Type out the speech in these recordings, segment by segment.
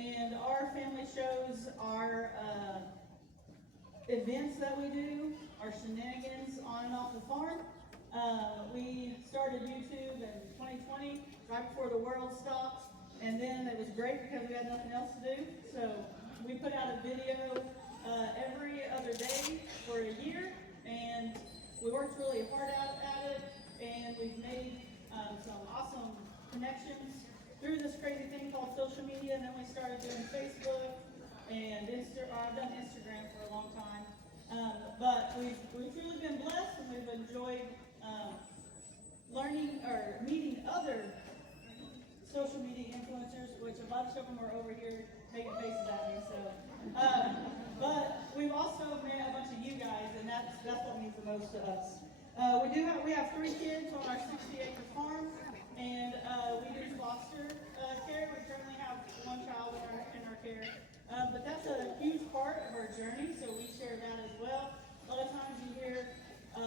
And our family shows our events that we do, our shenanigans on and off the farm. We started YouTube in 2020, right before the world stopped, and then it was great because we had nothing else to do. So we put out a video every other day for a year, and we worked really hard at it, and we've made some awesome connections through this crazy thing called social media. And then we started doing Facebook and I've done Instagram for a long time. But we've really been blessed, and we've enjoyed learning or meeting other social media influencers, which a bunch of them are over here making faces at me. So, but we've also met a bunch of you guys, and that's what means the most to us. We have 3 kids on our 60-acre farm, and we do foster care. We currently have 1 child in our care, but that's a huge part of our journey, so we share that as well. A lot of times you hear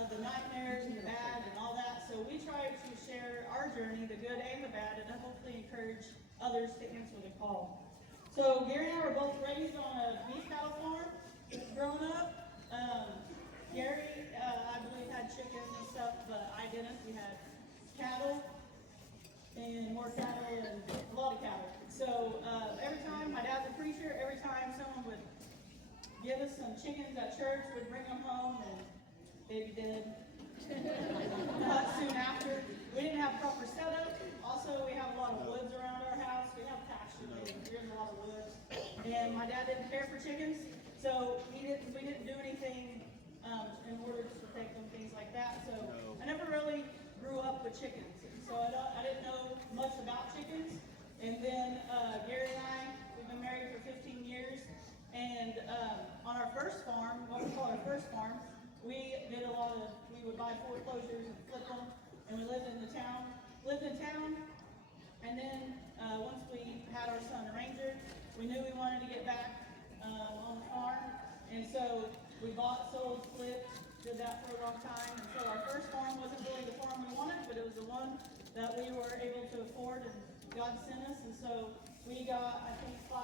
the nightmares and the bad and all that, so we try to share our journey, the good and the bad, and hopefully encourage others to answer the call. So Gary and I were both raised on a beef cattle farm growing up. Gary, I believe, had chickens and stuff, but I didn't. We had cattle and more cattle and a lot of cattle. So every time, my dad's a preacher, every time someone would give us some chickens at church, we'd bring them home and they'd be dead. Not soon after. We didn't have proper setup. Also, we have a lot of woods around our house. We have pasture, there's a lot of woods. And my dad didn't care for chickens, so we didn't do anything in order to protect them, things like that. So I never really grew up with chickens. So I didn't know much about chickens. And then Gary and I, we've been married for 15 years. And on our first farm, what we call our first farm, we would buy foreclosures and flip them. And we lived in town. And then once we had our son Ranger, we knew we wanted to get back on the farm. And so we bought, sold, flipped, did that for a long time. And so our first farm wasn't really the farm we wanted, but it was the one that we were able to afford and God sent us. And so we got, I think, 5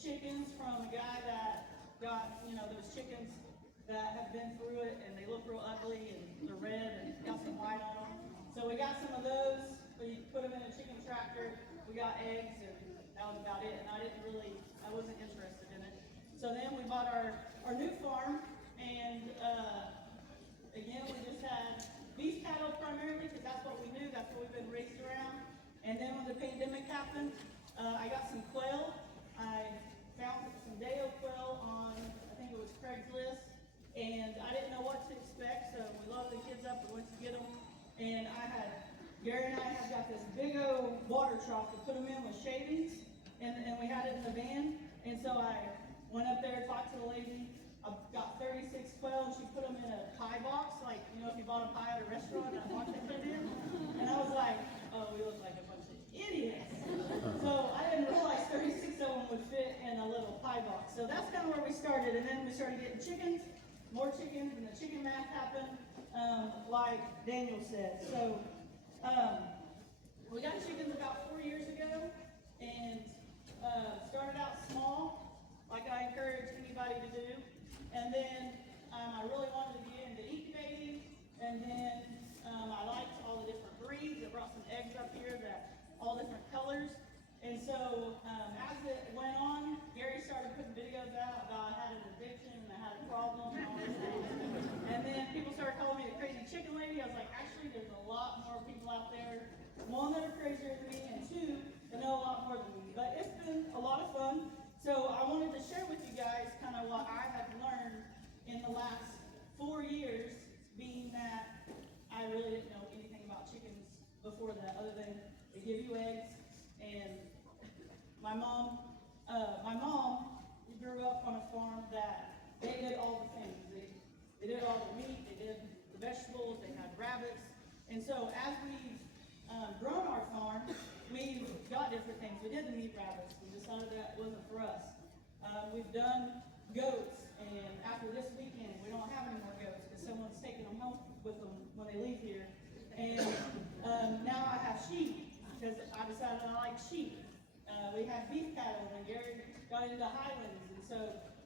chickens from a guy that got, those chickens that have been through it and they look real ugly and they're red and got some white on them. So we got some of those, we put them in a chicken tractor, we got eggs, and that was about it. And I wasn't interested in it. So then we bought our new farm, and again, we just had beef cattle primarily, because that's what we knew, that's what we've been raised around. And then when the pandemic happened, I got some quail. I found some day-old quail on, I think it was Craigslist, and I didn't know what to expect, so we loaded the kids up, we went to get them, and Gary and I have got this big old water trough to put them in with shavings, and we had it in the van, and so I went up there, talked to the lady. I got 36 quail, and she put them in a pie box, like, if you bought a pie at a restaurant, that box they put it in. And I was like, oh, we look like a bunch of idiots. So I didn't realize 36 of them would fit in a little pie box. So that's kind of where we started. And then we started getting chickens, more chickens, and the chicken math happened, like Daniel said. So we got chickens about 4 years ago, and started out small, like I encourage anybody to do. And then I really wanted to get into incubating, and then I liked all the different breeds. I brought some eggs up here that all different colors. And so as it went on, Gary started putting videos out about I had an addiction and I had a problem and all these things. And then people started calling me the crazy chicken lady. I was like, actually, there's a lot more people out there, 1, that are crazier than me, and 2, that know a lot more than me. But it's been a lot of fun. So I wanted to share with you guys kind of what I have learned in the last 4 years, being that I really didn't know anything about chickens before that, other than they give you eggs. And my mom grew up on a farm that they did all the things. They did all the meat, they did the vegetables, they had rabbits. And so as we've grown our farm, we've got different things. We did the meat rabbits. We decided that wasn't for us. We've done goats, and after this weekend, we don't have any more goats because someone's taking them home with them when they leave here. And now I have sheep because I decided I like sheep. We had beef cattle, and Gary got into Highlands, and so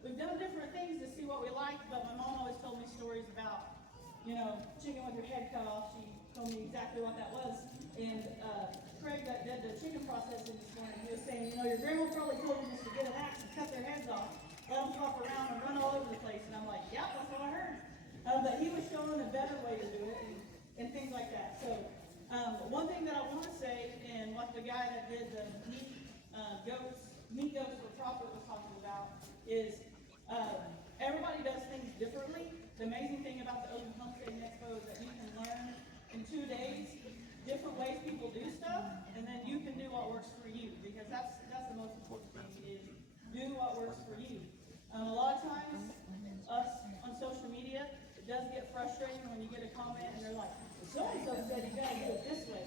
we've done different things to see what we like, but my mom always told me stories about, chicken with your head cut off. She told me exactly what that was. And Craig that did the chicken processing this morning, he was saying, your grandma probably told you just to get an axe and cut their heads off, let them flop around and run all over the place. And I'm like, yeah, that's what I heard. But he was showing a better way to do it and things like that. So one thing that I want to say, and what the guy that did the meat goats for profit was talking about, is everybody does things differently. The amazing thing about the Open Homestead and Expo is that you can learn in 2 days different ways people do stuff, and then you can do what works for you, because that's the most important thing, is do what works for you. A lot of times, us on social media, it does get frustrating when you get a comment and they're like, so-and-so said you gotta do it this way.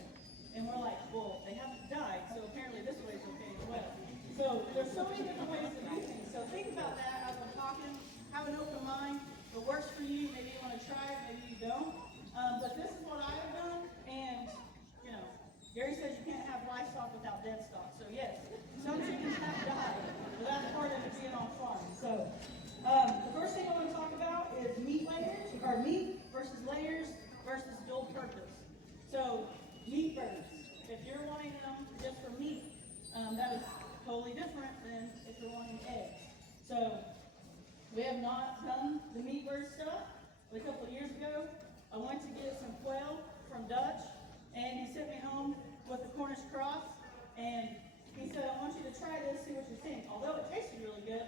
And we're like, well, they haven't died, so apparently this way is okay as well. So there's so many different ways to do things. So think about that as I'm talking. Have an open mind. If it works for you, maybe you want to try it, maybe you don't. But this is what I have done, and Gary says you can't have livestock without dead stock. So yes, some chickens have died, but that's part of it being on farm. So the first thing I want to talk about is meat versus layers versus dual purpose. So meat birds, if you're wanting them just for meat, that is totally different than if you're wanting eggs. So we have not done the meat bird stuff. But a couple of years ago, I went to get some quail from Dutch, and he sent me home with the Cornish cross, and he said, I want you to try this, see what you think. Although it tasted really good,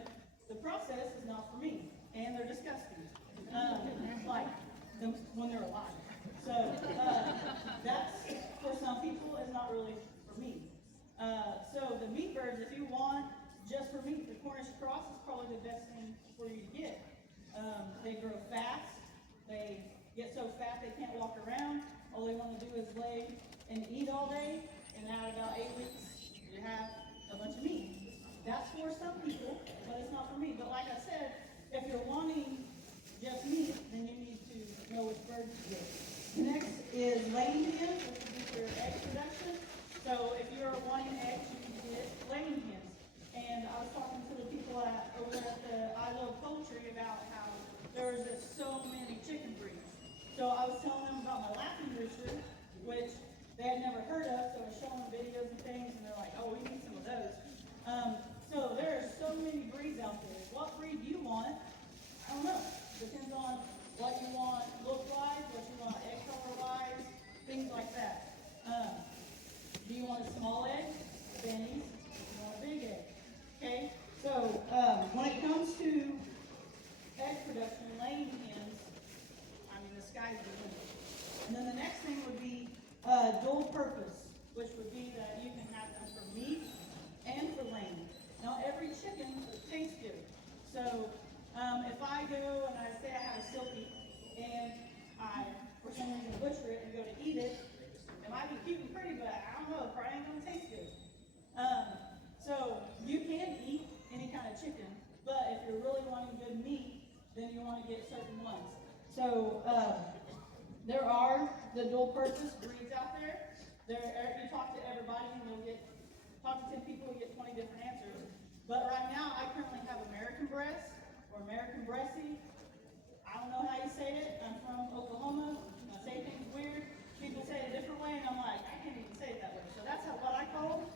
the process is not for me, and they're disgusting, like them when they're alive. So that's, for some people, is not really for me. So the meat birds, if you want just for meat, the Cornish cross is probably the best thing for you to get. They grow fast. They get so fat they can't walk around. All they want to do is lay and eat all day, and out about 8 weeks, you have a bunch of meat. That's for some people, but it's not for me. But like I said, if you're wanting just meat, then you need to know which birds to get. Next is laying hens, which would be for egg production. So if you're wanting eggs, you can get laying hens. And I was talking to the people over there at the I Love Poultry about how there's just so many chicken breeds. So I was telling them about my laughing rooster, which they had never heard of, so I was showing them videos and things, and they're like, oh, we need some of those. So there are so many breeds out there. What breed you want, I don't know. Depends on what you want look-wise, what you want egg color-wise, things like that. Do you want a small egg? Benny's. Do you want a big egg? Okay? So when it comes to egg production, laying hens, I mean, the sky's the limit. And then the next thing would be dual purpose, which would be that you can have them for meat and for laying. Now, every chicken tastes good. So if I go and I say I have a silky and I, for some reason, butcher it and go to eat it, it might be cute and pretty, but I don't know, it probably ain't going to taste good. So you can eat any kind of chicken, but if you're really wanting good meat, then you want to get certain ones. So there are the dual purpose breeds out there. You talk to everybody and talk to 10 people, you get 20 different answers. But right now, I currently have American breast or American breastie. I don't know how you say it. I'm from Oklahoma. I say things weird. People say it a different way, and I'm like, I can't even say it that way. So that's what I call them.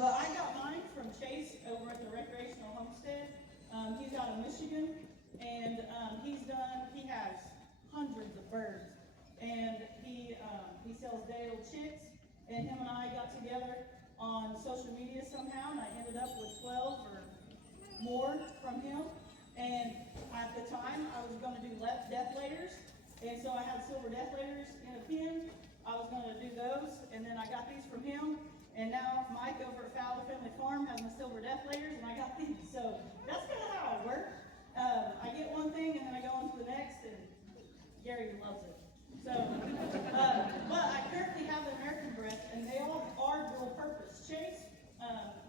But I got mine from Chase over at the Recreational Homestead. He's out of Michigan, and he has hundreds of birds. And he sells day-old chicks, and him and I got together on social media somehow, and I ended up with 12 or more from him. And at the time, I was going to do death layers, and so I had silver death layers in a pen. I was going to do those, and then I got these from him. And now Mike over at Fowler Family Farm has my silver death layers, and I got these. So that's kind of how I work. I get one thing, and then I go on to the next, and Gary loves it. So, but I currently have the American breast, and they all are dual purpose. Chase,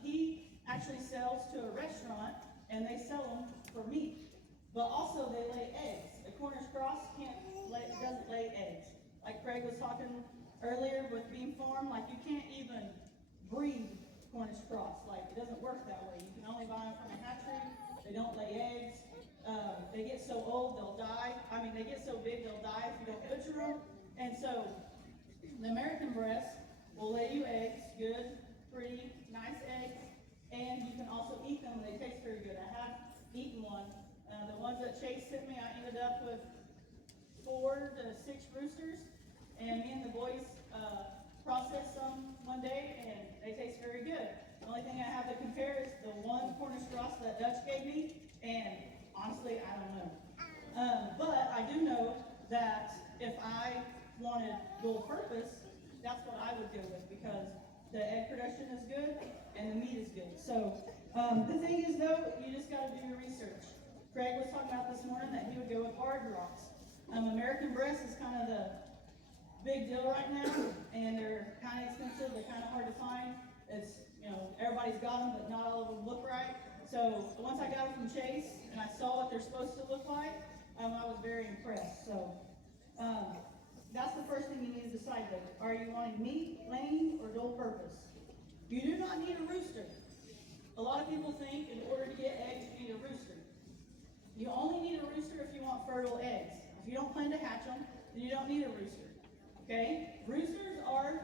he actually sells to a restaurant, and they sell them for meat. But also they lay eggs. A Cornish cross doesn't lay eggs. Like Craig was talking earlier with being farmed, like you can't even breed Cornish cross. Like, it doesn't work that way. You can only buy them from a hatchery. They don't lay eggs. They get so old, they'll die. I mean, they get so big, they'll die if you don't butcher them. And so, the American breast will lay you eggs, good, pretty, nice eggs, and you can also eat them. They taste very good. I have eaten one. The ones that Chase sent me, I ended up with 4 to 6 roosters, and me and the boys processed some one day, and they taste very good. The only thing I have to compare is the one Cornish cross that Dutch gave me, and honestly, I don't know. But I do know that if I wanted dual purpose, that's what I would go with, because the egg production is good and the meat is good. So the thing is, though, you just got to do your research. Craig was talking about this morning that he would go with hard rocks. American breast is kind of the big deal right now, and they're kind of expensive. They're kind of hard to find. It's, you know, everybody's got them, but not all of them look right. So once I got them from Chase and I saw what they're supposed to look like, I was very impressed. So that's the first thing you need to decide though. Are you wanting meat, laying, or dual purpose? You do not need a rooster. A lot of people think in order to get eggs, you need a rooster. You only need a rooster if you want fertile eggs. If you don't plan to hatch them, then you don't need a rooster. Okay? Roosters are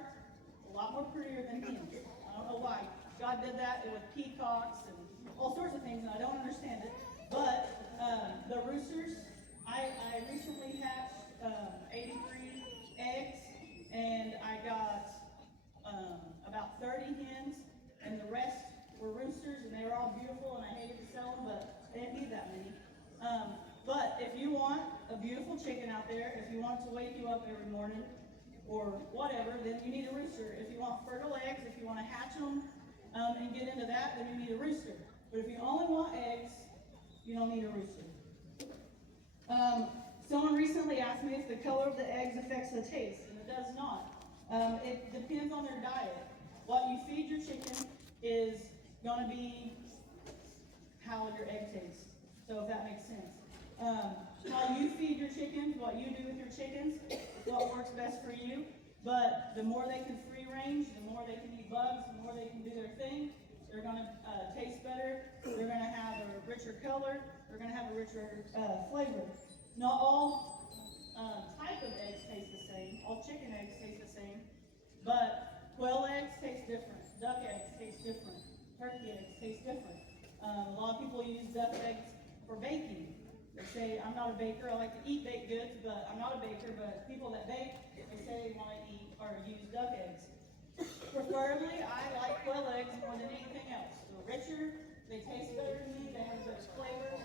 a lot more prettier than hens. I don't know why. God did that with peacocks and all sorts of things, and I don't understand it. But the roosters, I recently hatched 83 eggs, and I got about 30 hens, and the rest were roosters, and they were all beautiful, and I hated to sell them, but I didn't need that many. But if you want a beautiful chicken out there, if you want it to wake you up every morning, or whatever, then you need a rooster. If you want fertile eggs, if you want to hatch them and get into that, then you need a rooster. But if you only want eggs, you don't need a rooster. Someone recently asked me if the color of the eggs affects the taste, and it does not. It depends on their diet. What you feed your chicken is going to be how your egg tastes. So if that makes sense. How you feed your chickens, what you do with your chickens, what works best for you. But the more they can free range, the more they can eat bugs, the more they can do their thing, they're going to taste better, they're going to have a richer color, they're going to have a richer flavor. Not all type of eggs taste the same, all chicken eggs taste the same, but quail eggs taste different, duck eggs taste different, turkey eggs taste different. A lot of people use duck eggs for baking. They say, I'm not a baker, I like to eat baked goods, but I'm not a baker, but people that bake, they say they want to eat or use duck eggs. Preferably, I like quail eggs more than anything else. They're richer, they taste better to me, they have a better flavor.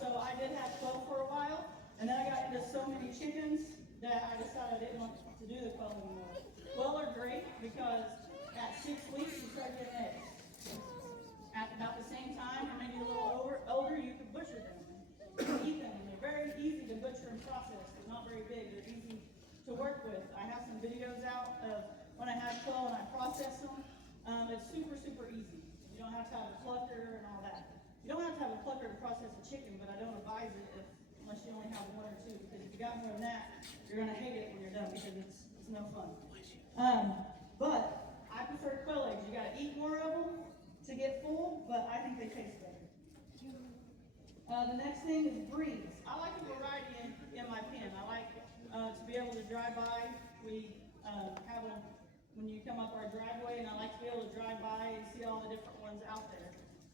So I did have quail for a while, and then I got into so many chickens that I decided I didn't want to do the quail anymore. Quail are great because at 6 weeks you start getting eggs. At about the same time, or maybe a little older, you can butcher them. You can eat them. They're very easy to butcher and process. They're not very big. They're easy to work with. I have some videos out of when I had quail and I processed them. It's super, super easy. You don't have to have a plucker and all that. You don't have to have a plucker to process a chicken, but I don't advise it unless you only have 1 or 2, because if you got more than that, you're going to hate it when you're done because it's no fun. But I prefer quail eggs. You got to eat more of them to get full, but I think they taste better. The next thing is breeds. I like a variety in my pen. I like to be able to drive by. We have them when you come up our driveway, and I like to be able to drive by and see all the different ones out there.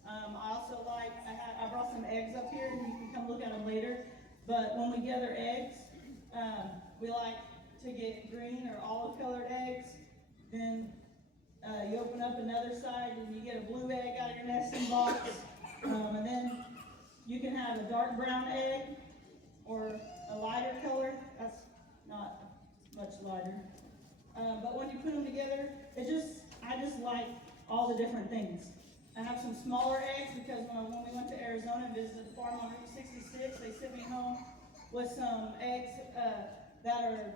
I also like, I brought some eggs up here, and you can come look at them later. But when we gather eggs, we like to get green or olive colored eggs. Then you open up another side and you get a blue egg out of your nesting box. And then you can have a dark brown egg or a lighter color. That's not much lighter. But when you put them together, I just like all the different things. I have some smaller eggs because when we went to Arizona and visited the farm on Route 66, they sent me home with some eggs that are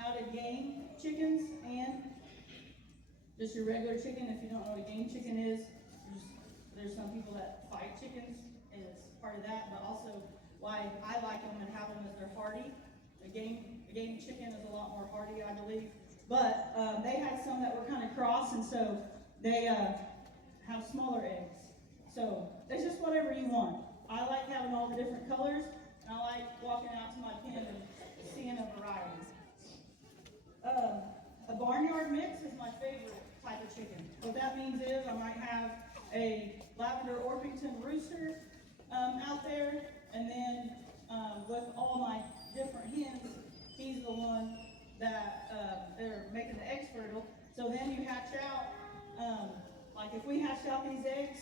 out of game chickens and just your regular chicken. If you don't know what a game chicken is, there's some people that fight chickens, and it's part of that, but also why I like them and have them is they're hardy. A game chicken is a lot more hardy, I believe. But they had some that were kind of cross, and so they have smaller eggs. So it's just whatever you want. I like having all the different colors, and I like walking out to my pen and seeing a variety. A barnyard mix is my favorite type of chicken. What that means is I might have a lavender Orpington rooster out there, and then with all my different hens, he's the one that they're making the eggs fertile. So then you hatch out, like if we hatched out these eggs,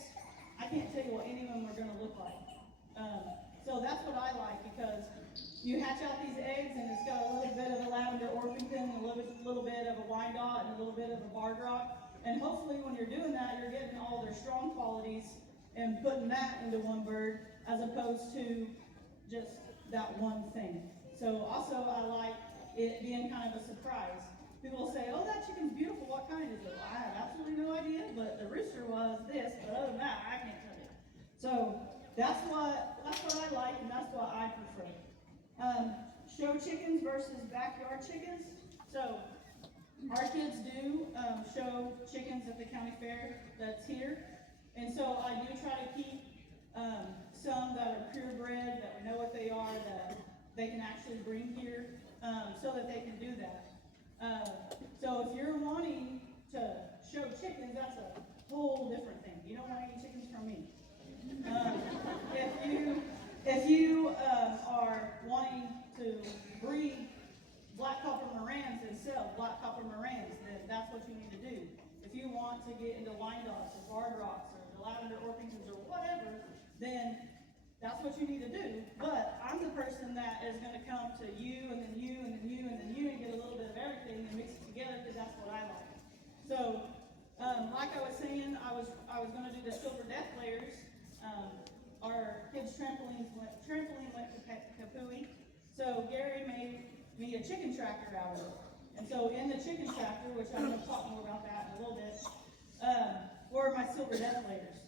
I can't tell you what any of them are going to look like. So that's what I like, because you hatch out these eggs and it's got a little bit of a lavender Orpington, a little bit of a Wyandotte, and a little bit of a Barred Rock. And hopefully when you're doing that, you're getting all their strong qualities and putting that into one bird, as opposed to just that one thing. So also I like it being kind of a surprise. People will say, oh, that chicken's beautiful, what kind is it? Well, I have absolutely no idea, but the rooster was this, but other than that, I can't tell you. So that's what I like, and that's what I prefer. Show chickens versus backyard chickens. So our kids do show chickens at the county fair that's here. And so I do try to keep some that are purebred, that we know what they are, that they can actually bring here, so that they can do that. So if you're wanting to show chickens, that's a whole different thing. You don't want any chickens from me. If you are wanting to breed black copper Morans and sell black copper Morans, then that's what you need to do. If you want to get into Wyandottes or Barred Rocks or the lavender Orpingtons or whatever, then that's what you need to do. But I'm the person that is going to come to you and then you and then you and then you and get a little bit of everything and mix it together, because that's what I like. So, like I was saying, I was going to do the silver death layers. Our kids' trampoline went to Kapui. So Gary made me a chicken tractor out of it. And so in the chicken tractor, which I'm going to talk more about that in a little bit, were my silver death layers.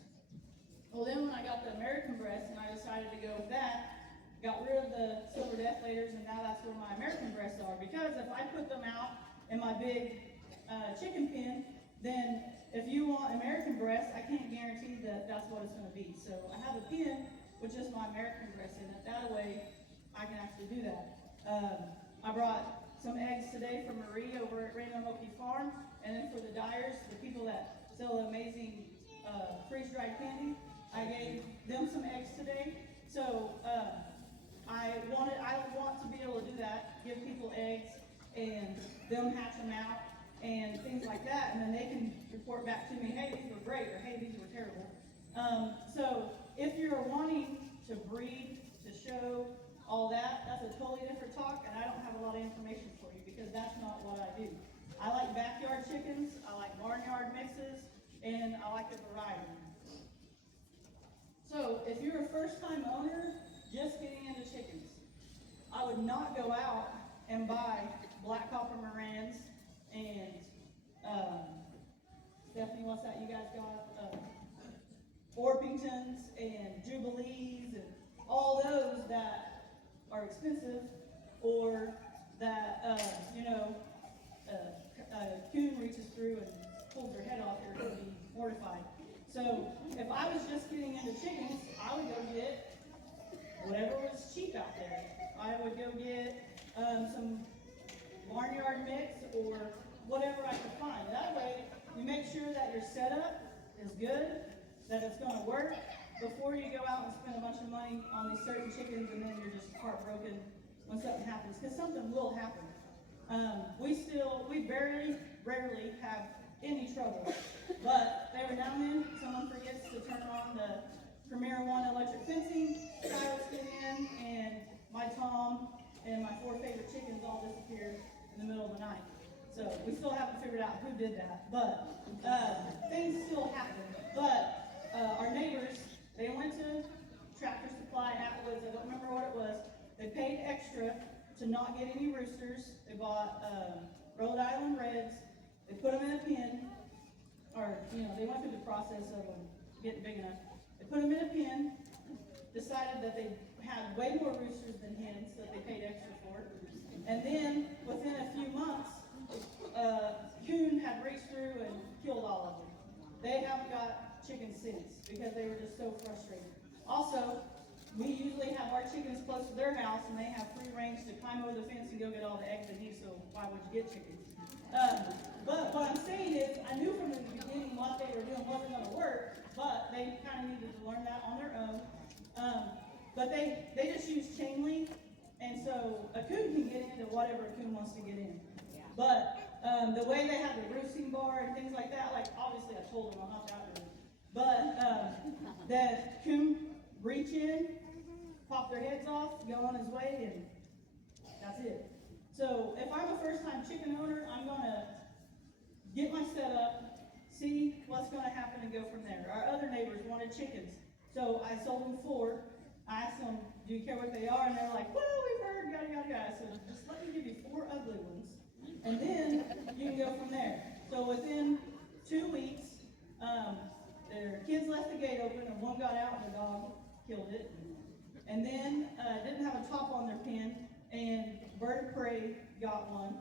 Well, then when I got the American breast and I decided to go with that, got rid of the silver death layers, and now that's where my American breasts are. Because if I put them out in my big chicken pen, then if you want American breasts, I can't guarantee that that's what it's going to be. So I have a pen with just my American breasts in it. That way, I can actually do that. I brought some eggs today from Marie over at Okie Farm, and then for the dyers, the people that sell amazing freeze-dried candy, I gave them some eggs today. So I want to be able to do that, give people eggs and them hatch them out and things like that, and then they can report back to me, hey, these were great, or hey, these were terrible. So if you're wanting to breed, to show, all that, that's a totally different talk, and I don't have a lot of information for you, because that's not what I do. I like backyard chickens, I like barnyard mixes, and I like a variety. So if you're a first-time owner just getting into chickens, I would not go out and buy black copper Morans and Stephanie, what's that you guys got? Orpingtons and Jubilees and all those that are expensive, or that a coon reaches through and pulls their head off, they're going to be mortified. So if I was just getting into chickens, I would go get whatever was cheap out there. I would go get some barnyard mix or whatever I could find. That way, you make sure that your setup is good, that it's going to work, before you go out and spend a bunch of money on these certain chickens and then you're just heartbroken when something happens, because something will happen. We very rarely have any trouble, but every now and then someone forgets to turn on the Premier One electric fencing, coyotes get in, and my Tom and my 4 favorite chickens all disappeared in the middle of the night. So we still haven't figured out who did that, but things still happen. But our neighbors, they went to Tractor Supply, Atwoods, I don't remember what it was. They paid extra to not get any roosters. They bought Rhode Island Reds. They put them in a pen, or they went through the process of them getting big enough. They put them in a pen, decided that they had way more roosters than hens that they paid extra for. And then within a few months, coon had reached through and killed all of them. chickens since because they were just so frustrated. Also, we usually have our chickens close to their house, and they have free range to climb over the fence and go get all the eggs they need, so why would you get chickens? But what I'm saying is, I knew from the beginning what they were doing wasn't going to work, but they kind of needed to learn that on their own. But they just use chain link, and so a coon can get into whatever a coon wants to get in. But the way they have the roosting bar and things like that, like obviously I told them I'm not that rude, but the coon reach in, pop their heads off, go on his way, and that's it. So if I'm a first-time chicken owner, I'm going to get my setup, see what's going to happen, and go from there. Our other neighbors wanted chickens, so I sold them 4. I asked them, do you care what they are? And they're like, well, we've heard, yada, yada, yada. So just let me give you 4 ugly ones, and then you can go from there. So within 2 weeks, their kids left the gate open, and one got out, and the dog killed it. And then didn't have a top on their pen, and bird of prey got one.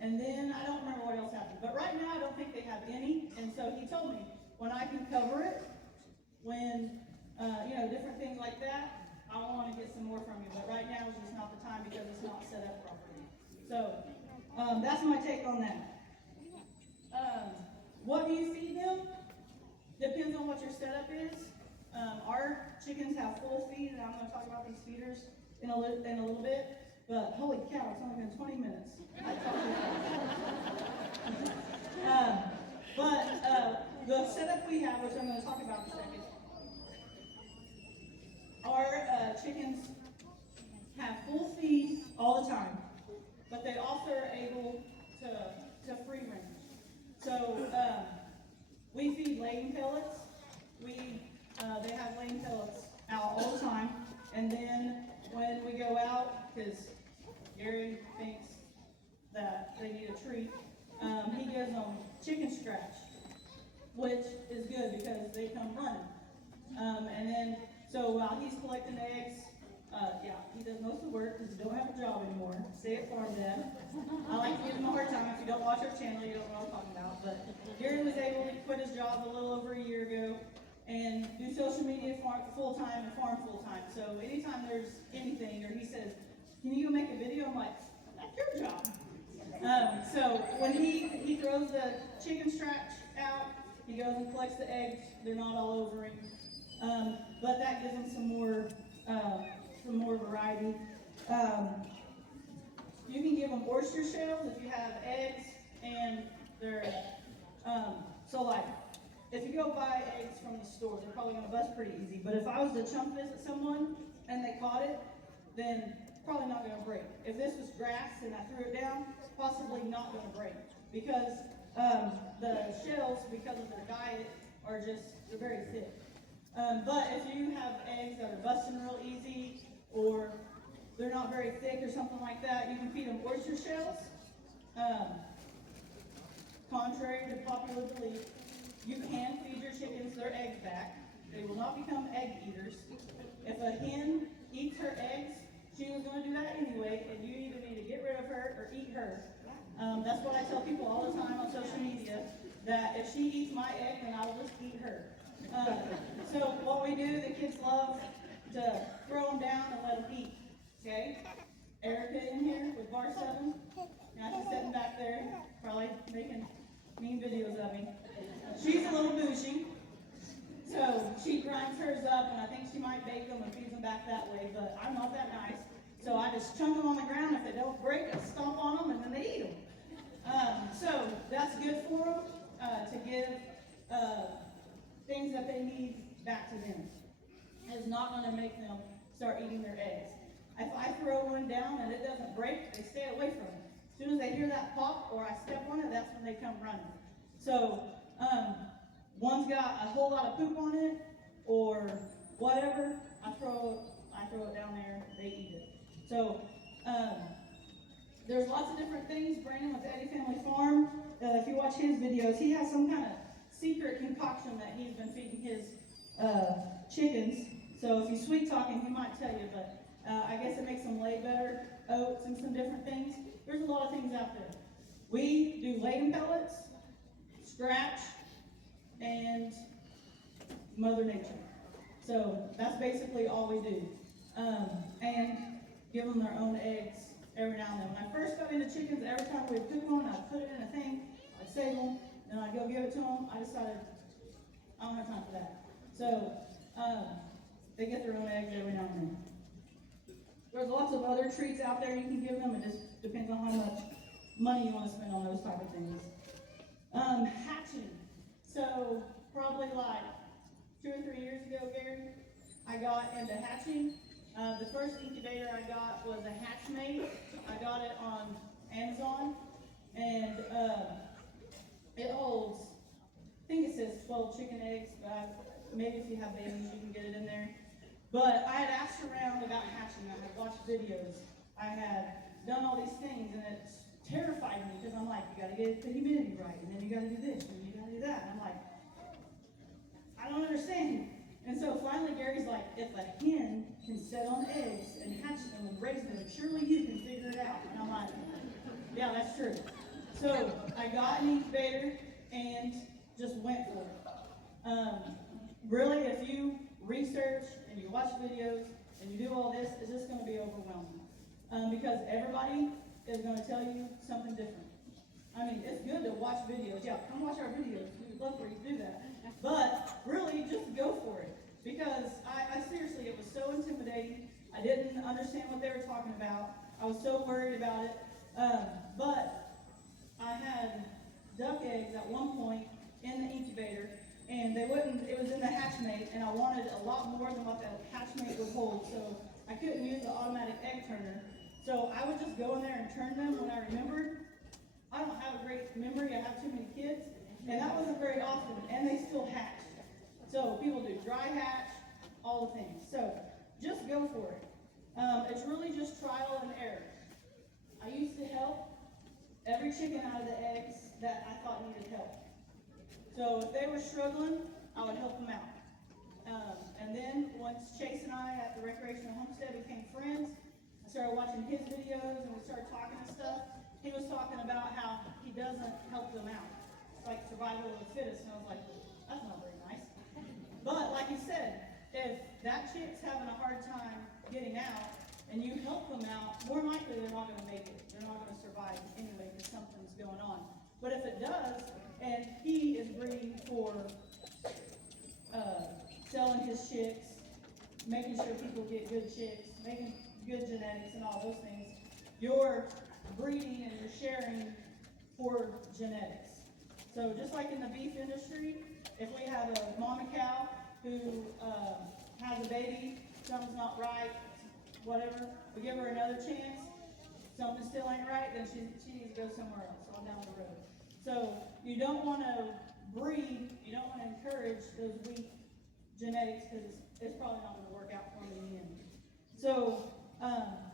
And then I don't remember what else happened. But right now I don't think they have any. And so he told me when I can cover it, when different things like that, I want to get some more from you. But right now is just not the time because it's not set up properly. So that's my take on that. What do you feed them? Depends on what your setup is. Our chickens have full feed, and I'm going to talk about these feeders in a little bit. But holy cow, it's only been 20 minutes. I talked too fast. But the setup we have, which I'm going to talk about in a second, our chickens have full feed all the time, but they also are able to free range. So we feed laying pellets. They have laying pellets out all the time, and then when we go out, because Gary thinks that they need a treat, he gives them chicken scratch, which is good because they come running. And then, so while he's collecting eggs, he does most of the work because he don't have a job anymore. Stay at farm dad. I like to give him a hard time. If you don't watch our channel, you don't know what I'm talking about. But Gary was able to quit his job a little over a year ago and do social media full-time and farm full-time. So anytime there's anything, or he says, can you go make a video? I'm like, that's your job. So when he throws the chicken scratch out, he goes and collects the eggs. They're not all over him. But that gives him some more variety. You can give them oyster shells if you have eggs and they're, so like, if you go buy eggs from the store, they're probably going to bust pretty easy. But if I was to chunk visit someone and they caught it, then probably not going to break. If this was grass and I threw it down, possibly not going to break. Because the shells, because of their diet, they're very thick. But if you have eggs that are busting real easy, or they're not very thick or something like that, you can feed them oyster shells. Contrary to popular belief, you can feed your chickens their eggs back. They will not become egg eaters. If a hen eats her eggs, she was going to do that anyway, and you either need to get rid of her or eat her. That's what I tell people all the time on social media, that if she eats my egg, then I will just eat her. So what we do, the kids love to throw them down and let them eat. Okay? Erica in here with bar 7. Now she's sitting back there, probably making mean videos of me. She's a little bougie, so she grinds hers up, and I think she might bake them and feeds them back that way, but I'm not that nice. So I just chunk them on the ground. If they don't break, I stomp on them, and then they eat them. So that's good for them, to give things that they need back to them. It's not going to make them start eating their eggs. If I throw one down and it doesn't break, they stay away from it. As soon as they hear that pop or I step on it, that's when they come running. So one's got a whole lot of poop on it or whatever, I throw it down there, they eat it. So there's lots of different things. Brandon with Eddie Family Farm, if you watch his videos, he has some kind of secret concoction that he's been feeding his chickens. So if you sweet talking, he might tell you, but I guess it makes them lay better, oats and some different things. There's a lot of things out there. We do laying pellets, scratch, and Mother Nature. So that's basically all we do. And give them their own eggs every now and then. When I first got into chickens, every time we'd cook one, I'd put it in a thing, I'd save them, and I'd go give it to them. I decided I don't have time for that. So they get their own eggs every now and then. There's lots of other treats out there you can give them. It just depends on how much money you want to spend on those type of things. Hatching. So probably like 2 or 3 years ago, Gary, I got into hatching. The first incubator I got was a Hatchmate. I got it on Amazon, and it holds, I think it says 12 chicken eggs, but maybe if you have babies you can get it in there. But I had asked around about hatching. I had watched videos. I had done all these things, and it terrified me because I'm like, you got to get the humidity right, and then you got to do this, and you got to do that. And I'm like, I don't understand. And so finally Gary's like, if a hen can set on eggs and hatch them and raise them, surely you can figure it out. And I'm like, yeah, that's true. So I got an incubator and just went for it. Really, if you research and you watch videos and you do all this, it's just going to be overwhelming. Because everybody is going to tell you something different. I mean, it's good to watch videos. Yeah, come watch our videos. We would love for you to do that. But really, just go for it. Because I seriously, it was so intimidating. I didn't understand what they were talking about. I was so worried about it. But I had duck eggs at one point in the incubator, and they wouldn't, it was in the Hatchmate, and I wanted a lot more than what the Hatchmate would hold, so I couldn't use the automatic egg turner. So I would just go in there and turn them when I remembered. I don't have a great memory, I have too many kids, and that wasn't very often, and they still hatch. So people do dry hatch, all the things. So just go for it. It's really just trial and error. I used to help every chicken out of the eggs that I thought needed help. So if they were struggling, I would help them out. And then once Chase and I at the recreational homestead became friends, I started watching his videos and we started talking and stuff. He was talking about how he doesn't help them out. It's like survival of the fittest. And I was like, that's not very nice. But like he said, if that chick's having a hard time getting out and you help them out, more likely they're not going to make it. They're not going to survive anyway because something's going on. But if it does, and he is breeding for selling his chicks, making sure people get good chicks, making good genetics and all those things, you're breeding and you're sharing for genetics. So just like in the beef industry, if we have a mama cow who has a baby, something's not right, whatever, we give her another chance, something still ain't right, then she needs to go somewhere else, on down the road. So you don't want to breed, you don't want to encourage those weak genetics because it's probably not going to work out for them in the end. So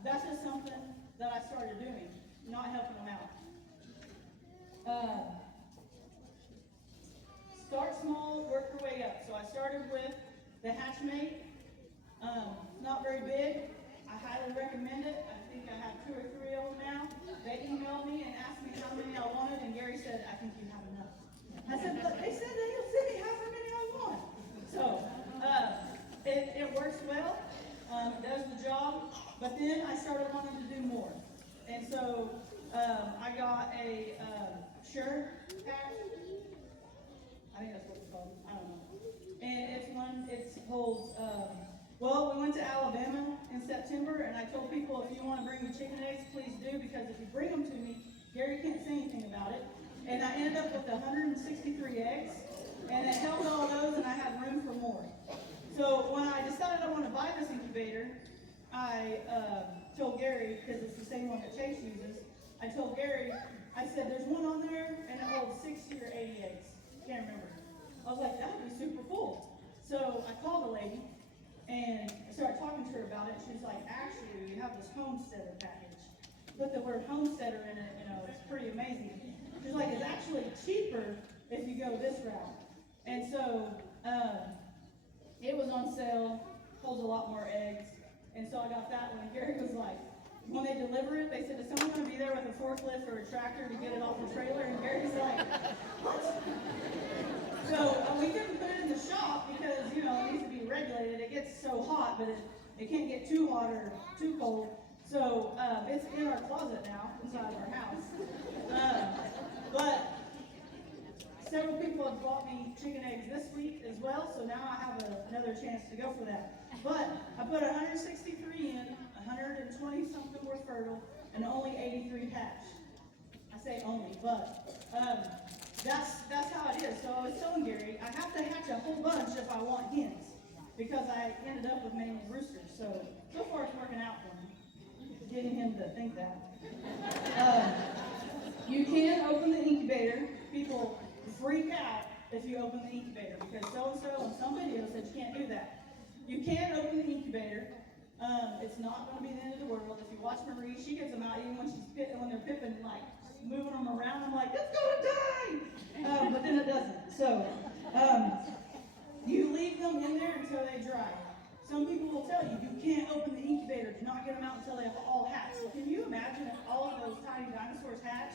that's just something that I started doing, not helping them out. Start small, work your way up. So I started with the Hatchmate. Not very big. I highly recommend it. I think I have 2 or 3 of them now. They emailed me and asked me how many I wanted, and Gary said, I think you have enough. I said, but they said they'll send me however many I want. So it works well. It does the job. But then I started wanting to do more. And so I got a shirt pack. I think that's what it's called. I don't know. And it holds, well, we went to Alabama in September, and I told people, if you want to bring me chicken eggs, please do, because if you bring them to me, Gary can't say anything about it. And I ended up with 163 eggs, and it held all those, and I had room for more. So when I decided I want to buy this incubator, I told Gary, because it's the same one that Chase uses, I told Gary, I said, there's one on there, and it holds 60 or 80 eggs. Can't remember. I was like, that would be super full. So I called the lady, and I started talking to her about it. She was like, actually, you have this Homesteader package. Put the word Homesteader in it, it's pretty amazing. She's like, it's actually cheaper if you go this route. And so it was on sale, holds a lot more eggs. And so I got that one. And Gary was like, when they deliver it, they said, is someone going to be there with a forklift or a tractor to get it off the trailer? And Gary's like, what? So we couldn't put it in the shop because, gets so hot, but it can't get too hot or too cold. So it's in our closet now, inside of our house. But several people have bought me chicken eggs this week as well, so now I have another chance to go for that. But I put 163 in, 120 something were fertile, and only 83 hatched. I say only, but that's how it is. So I was telling Gary, I have to hatch a whole bunch if I want hens, because I ended up with mainly roosters. So far it's working out for me, getting him to think that. You can open the incubator. People freak out if you open the incubator, because so-and-so on some videos said you can't do that. You can open the incubator. It's not going to be the end of the world. If you watch Marie, she gets them out even when they're pipping, like moving them around. I'm like, it's going to die! But then it doesn't. So you leave them in there until they dry. Some people will tell you, you can't open the incubator. Do not get them out until they all hatch. Well, can you imagine if all of those tiny dinosaurs hatch?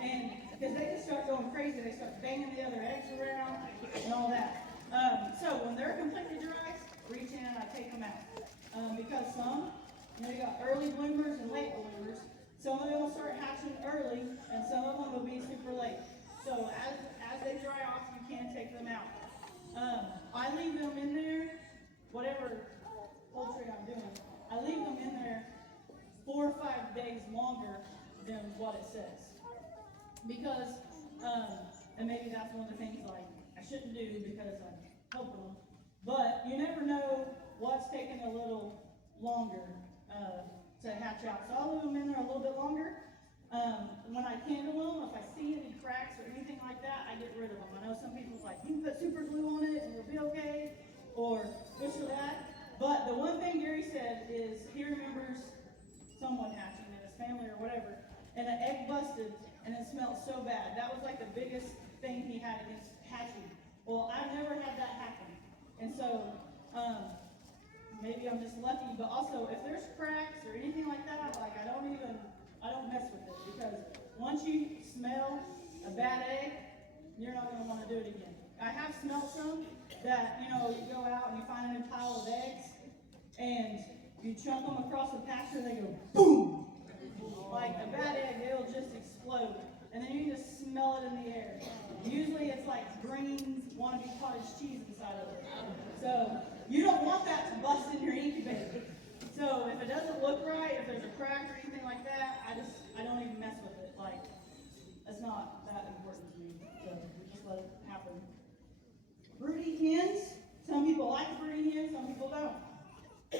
And because they just start going crazy, they start banging the other eggs around and all that. So when they're completely dry, reach in and I take them out. Because some, you got early bloomers and late bloomers. Some of them will start hatching early, and some of them will be super late. So as they dry off, you can take them out. I leave them in there, whatever poultry I'm doing, I leave them in there 4 or 5 days longer than what it says. Because, and maybe that's one of the things like I shouldn't do because I'm helping them, but you never know what's taking a little longer to hatch out. So I'll leave them in there a little bit longer. When I candle them, if I see any cracks or anything like that, I get rid of them. I know some people's like, you can put super glue on it and it'll be okay, or this or that. But the one thing Gary said is he remembers someone hatching in his family or whatever, and an egg busted and it smelled so bad. That was like the biggest thing he had against hatching. Well, I've never had that happen. And so, maybe I'm just lucky, but also if there's cracks or anything like that, like I don't mess with it, because once you smell a bad egg, you're not going to want to do it again. I have smelled some that, you go out and you find a pile of eggs and you chunk them across the pasture and they go boom! Like a bad egg, it'll just explode. And then you can just smell it in the air. Usually it's like green wannabe cottage cheese inside of it. So you don't want that to bust in your incubator. So if it doesn't look right, if there's a crack or anything like that, I don't even mess with it. Like, it's not that important to me. So we just let it happen. Broody hens. Some people like broody hens, some people don't.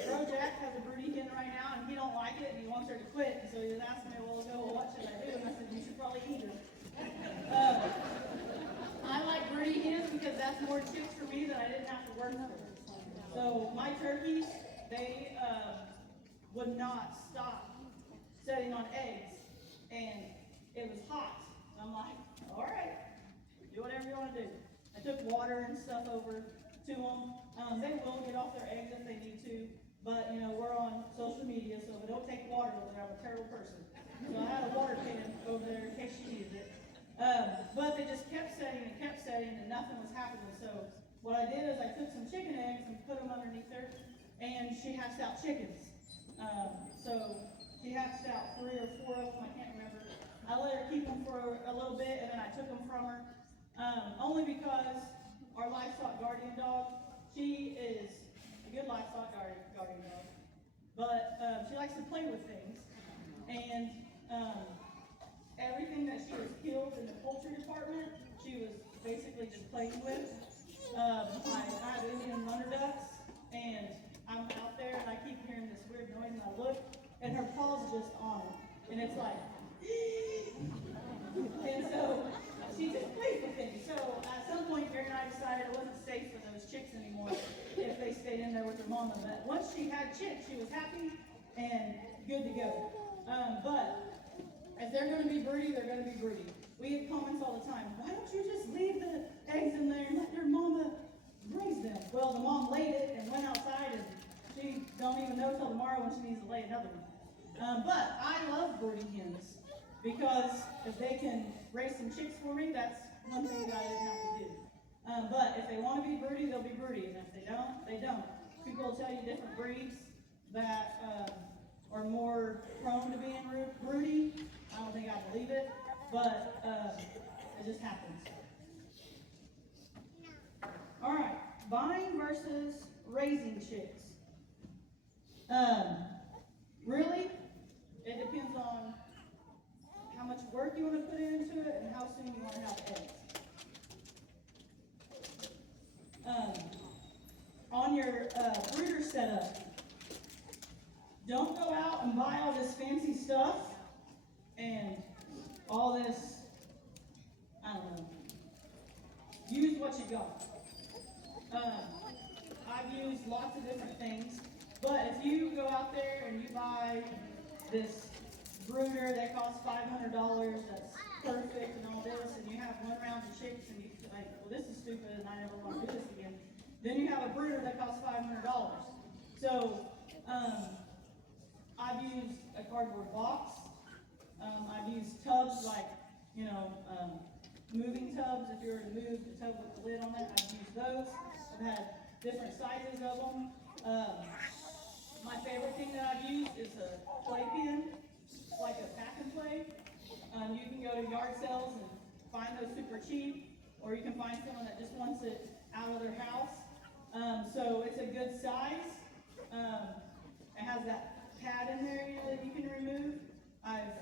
Bro Jack has a broody hen right now, and he don't like it, and he wants her to quit. And so he was asking me, well, what should I do? And I said, you should probably eat her. I like broody hens because that's more chicks for me that I didn't have to work for. So my turkeys, they would not stop setting on eggs, and it was hot. I'm like, all right, do whatever you want to do. I took water and stuff over to them. They will get off their eggs if they need to, but we're on social media, so if I don't take water, then I'm a terrible person. So I had a water can over there in case she needed it. But they just kept setting and nothing was happening. So what I did is I took some chicken eggs and put them underneath her, and she hatched out chickens. So she hatched out 3 or 4 of them, I can't remember. I let her keep them for a little bit, and then I took them from her, only because our livestock guardian dog, she is a good livestock guardian dog, but she likes to play with things, and everything that she was killed in the poultry department, she was basically just playing with. I have Indian runner ducks, and I'm out there and I keep hearing this weird noise, and I look, and her paw's just on it, and it's like, and so she just plays with things. So at some point, Gary and I decided it wasn't safe for those chicks anymore if they stayed in there with their mama. But once she had chicks, she was happy and good to go. But if they're going to be broody, they're going to be broody. We get comments all the time. Why don't you just leave the eggs in there and let your mama raise them? Well, the mom laid it and went outside, and she don't even know till tomorrow when she needs to lay another one. But I love broody hens because if they can raise some chicks for me, that's one thing that I didn't have to do. But if they want to be broody, they'll be broody, and if they don't, they don't. People will tell you different breeds that are more prone to being broody. I don't think I believe it, but it just happens. All right, buying versus raising chicks. Really, it depends on how much work you want to put into it and how soon you want to have eggs. On your brooder setup, don't go out and buy all this fancy stuff and all this, I don't know, use what you got. I've used lots of different things, but if you go out there and you buy this brooder that costs $500 that's perfect and all this, and you have one round of chicks and you like, well, this is stupid and I never want to do this again. Then you have a brooder that costs $500. So I've used a cardboard box. I've used tubs like, moving tubs. If you were to move the tub with the lid on it, I've used those. I've had different sizes of them. My favorite thing that I've used is a play pen, like a pack and play. You can go to yard sales and find those super cheap, or you can find someone that just wants it out of their house. So it's a good size. It has that pad in there that you can remove. I've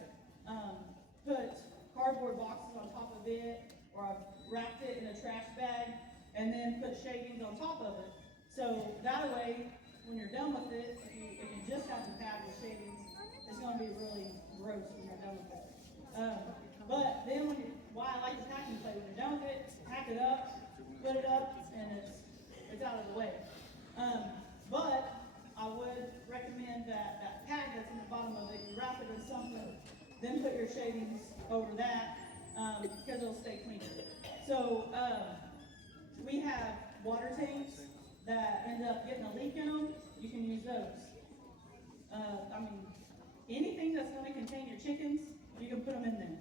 put cardboard boxes on top of it, or I've wrapped it in a trash bag and then put shavings on top of it. So that way, when you're done with it, if you just have the pad with shavings, it's going to be really gross when you're done with it. But then why I like the packing plate, when you're done with it, pack it up, put it up, and it's out of the way. But I would recommend that pad that's in the bottom of it, you wrap it in something, then put your shavings over that, because it'll stay cleaner. So we have water tanks that end up getting a leak in them. You can use those. Anything that's going to contain your chickens, you can put them in there.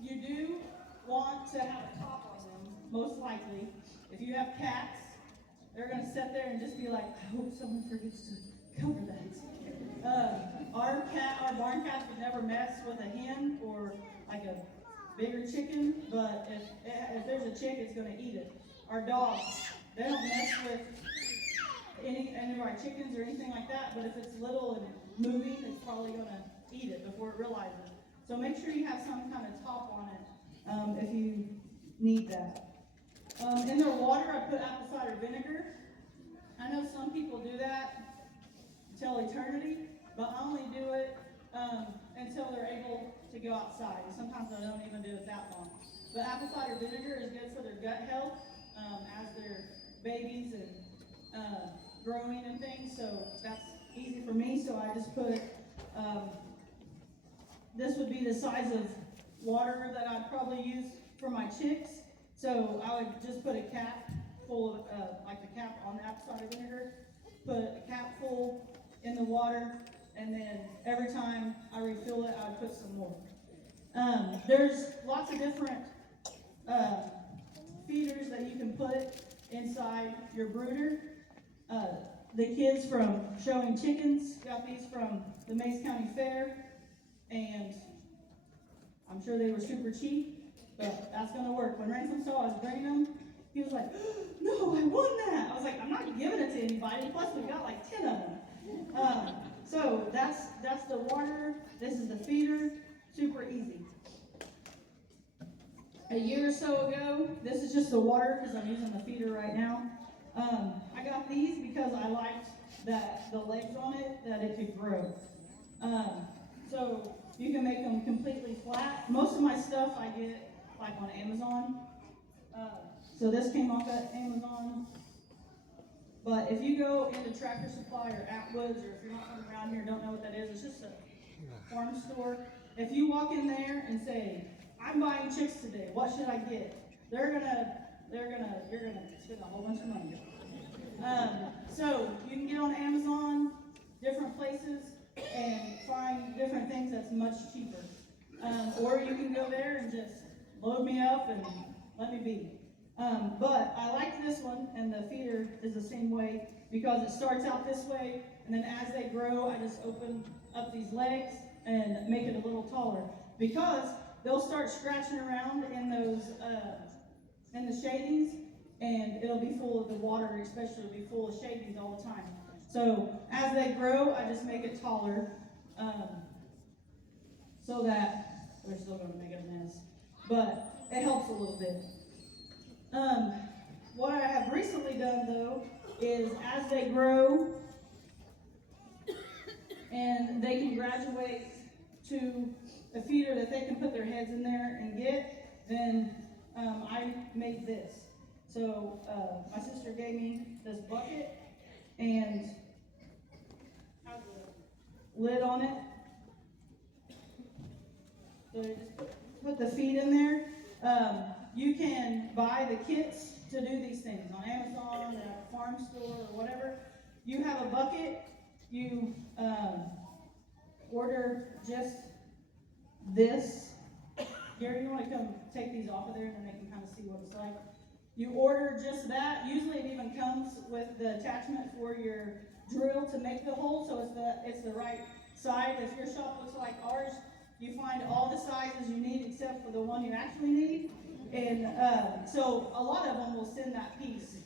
You do want to have a top on them, most likely. If you have cats, they're going to sit there and just be like, I hope someone forgets to cover that. Our barn cats would never mess with a hen or like a bigger chicken, but if there's a chick, it's going to eat it. Our dogs, they don't mess with any of our chickens or anything like that, but if it's little and moving, it's probably going to eat it before it realizes. So make sure you have some kind of top on it if you need that. In their water, I put apple cider vinegar. I know some people do that until eternity, but I only do it until they're able to go outside. Sometimes I don't even do it that long. But apple cider vinegar is good for their gut health as they're babies and growing and things. So that's easy for me. So I just put, this would be the size of water that I'd probably use for my chicks. So I would just put a cap full of, like the cap on the apple cider vinegar, put a cap full in the water, and then every time I refill it, I would put some more. There's lots of different feeders that you can put inside your brooder. The kids from Showing Chickens got these from the Mays County Fair, and I'm sure they were super cheap, but that's going to work. When Ransom saw I was bringing them, he was like, no, I won that. I was like, I'm not giving it to anybody, plus we got like 10 of them. So that's the water, this is the feeder, super easy. A year or so ago, this is just the water because I'm using the feeder right now. I got these because I liked that the legs on it, that it could grow. So you can make them completely flat. Most of my stuff I get like on Amazon. So this came off at Amazon. But if you go into Tractor Supply or Atwoods, or if you're not from around here and don't know what that is, it's just a farm store. If you walk in there and say, I'm buying chicks today, what should I get? You're gonna spend a whole bunch of money. So you can get on Amazon, different places, and find different things that's much cheaper. Or you can go there and just load me up and let me be. But I like this one, and the feeder is the same way because it starts out this way, and then as they grow, I just open up these legs and make it a little taller because they'll start scratching around in those in the shavings, and it'll be full of the water, especially will be full of shavings all the time. So as they grow, I just make it taller, so that they're still going to make it a mess, but it helps a little bit. What I have recently done though is as they grow and they can graduate to a feeder that they can put their heads in there and get, then I made this. So my sister gave me this bucket and has a lid on it. So you just put the feed in there. You can buy the kits to do these things on Amazon, at a farm store, or whatever. You have a bucket. You order just this. Gary, you want to come take these off of there, and then they can kind of see what it's like. You order just that. Usually it even comes with the attachment for your drill to make the hole, so it's the right size. If your shop looks like ours, you find all the sizes you need except for the one you actually need. And so a lot of them will send that piece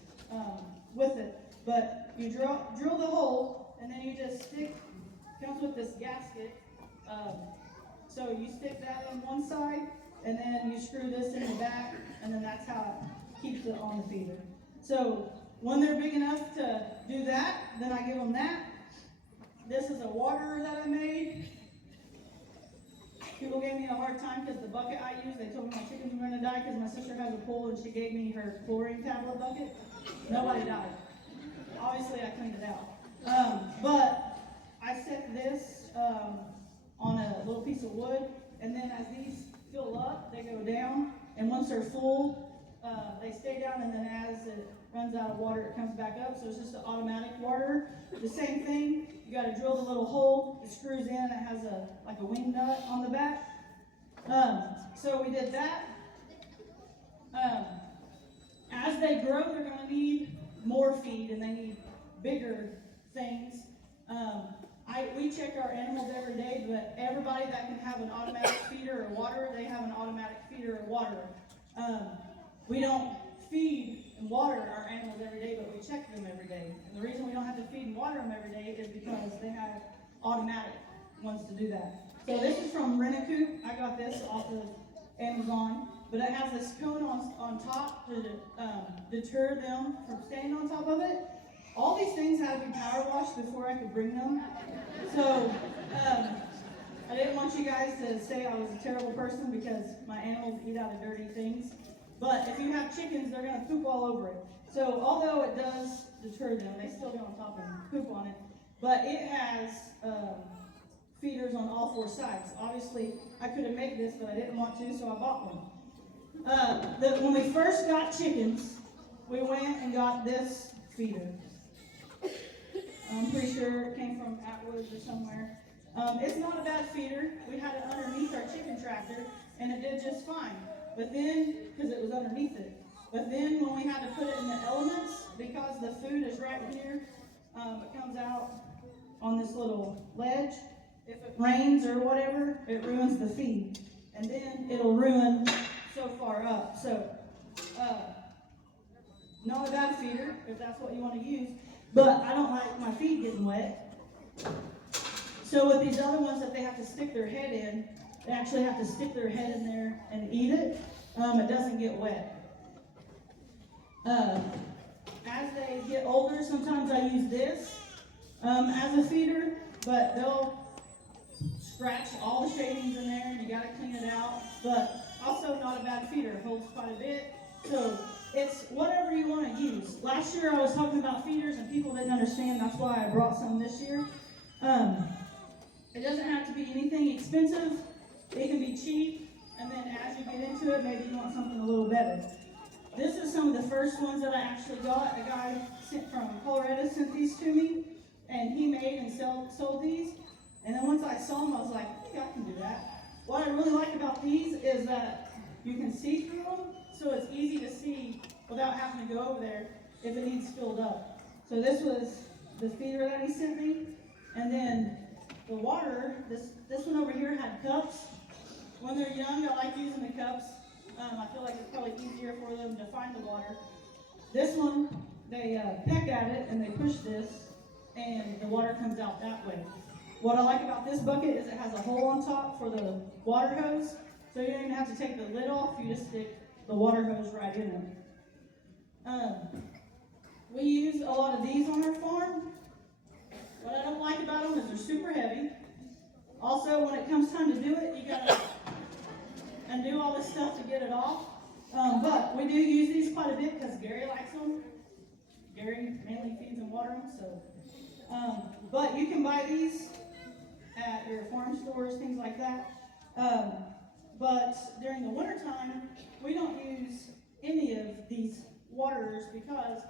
with it. But you drill the hole, and then you just stick, comes with this gasket. So you stick that on one side, and then you screw this in the back, and then that's how it keeps it on the feeder. So when they're big enough to do that, then I give them that. This is a waterer that I made. People gave me a hard time because the bucket I used, they told me my chickens were going to die because my sister has a pool and she gave me her chlorine tablet bucket. Nobody died. Obviously, I cleaned it out. But I set this on a little piece of wood, and then as these fill up, they go down, and once they're full, they stay down, and then as it runs out of water, it comes back up. So it's just an automatic water. The same thing. You got to drill the little hole. It screws in. It has like a wing nut on the back. So we did that. As they grow, they're going to need more feed, and they need bigger things. We check our animals every day, but everybody that can have an automatic feeder or waterer, they have an automatic feeder or waterer. We don't feed and water our animals every day, but we check them every day. And the reason we don't have to feed and water them every day is because they have automatic ones to do that. So this is from Rent-A-Coop. I got this off of Amazon, but it has this cone on top to deter them from staying on top of it. All these things had to be power washed before I could bring them. So I didn't want you guys to say I was a terrible person because my animals eat out of dirty things. But if you have chickens, they're going to poop all over it. So although it does deter them, they still go on top and poop on it. But it has feeders on all four sides. Obviously, I could have made this, but I didn't want to, so I bought one. When we first got chickens, we went and got this feeder. I'm pretty sure it came from Atwoods or somewhere. It's not a bad feeder. We had it underneath our chicken tractor, and it did just fine. But then, because it was underneath it. But then when we had to put it in the elements, because the food is right here, it comes out on this little ledge. If it rains or whatever, it ruins the feed. And then it'll ruin so far up. So, not a bad feeder, if that's what you want to use. But I don't like my feed getting wet. So with these other ones that they have to stick their head in, they actually have to stick their head in there and eat it. It doesn't get wet. As they get older, sometimes I use this as a feeder, but they'll scratch all the shavings in there, and you got to clean it out. But also not a bad feeder. It holds quite a bit. So it's whatever you want to use. Last year I was talking about feeders, and people didn't understand. That's why I brought some this year. It doesn't have to be anything expensive. It can be cheap, and then as you get into it, maybe you want something a little better. This is some of the first ones that I actually got. A guy from Colorado sent these to me, and he made and sold these. And then once I saw them, I was like, I think I can do that. What I really like about these is that you can see through them, so it's easy to see without having to go over there if it needs filled up. So this was the feeder that he sent me. And then the water, this one over here had cups. When they're young, I like using the cups. I feel like it's probably easier for them to find the water. This one, they peck at it and they push this, and the water comes out that way. What I like about this bucket is it has a hole on top for the water hose, so you don't even have to take the lid off, you just stick the water hose right in there. We use a lot of these on our farm. What I don't like about them is they're super heavy. Also, when it comes time to do it, you gotta undo all this stuff to get it off. But we do use these quite a bit because Gary likes them. Gary mainly feeds and waters them, so. But you can buy these at your farm stores, things like that. But during the winter time, we don't use any of these waterers because